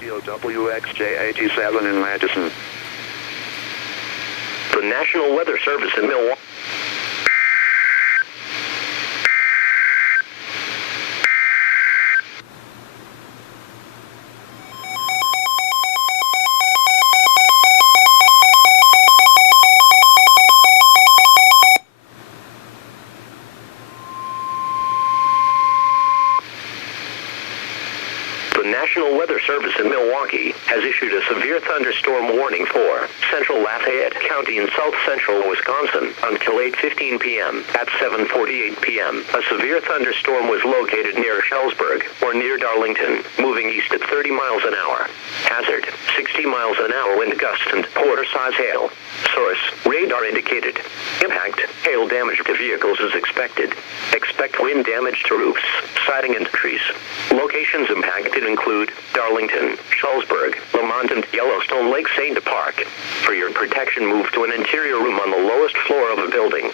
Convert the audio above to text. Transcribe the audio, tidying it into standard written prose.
Radio WXJ87 in Madison. The National Weather Service in Milwaukee. The National Weather Service in Milwaukee has issued a severe thunderstorm warning for central Lafayette County in south central Wisconsin until 8:15 p.m. At 7:48 p.m., a severe thunderstorm was located near Shellsburg or near Darlington, moving east at 30 miles an hour. Hazard, 60 miles an hour wind gusts and quarter-size hail. Source, radar indicated. Impact, hail damage to vehicles is expected. Expect wind damage to roofs, siding and trees. Locations impacted include Darlington, Shellsburg, Lamont and Yellowstone Lake St. Park. For your protection, move to an interior room on the lowest floor of a building.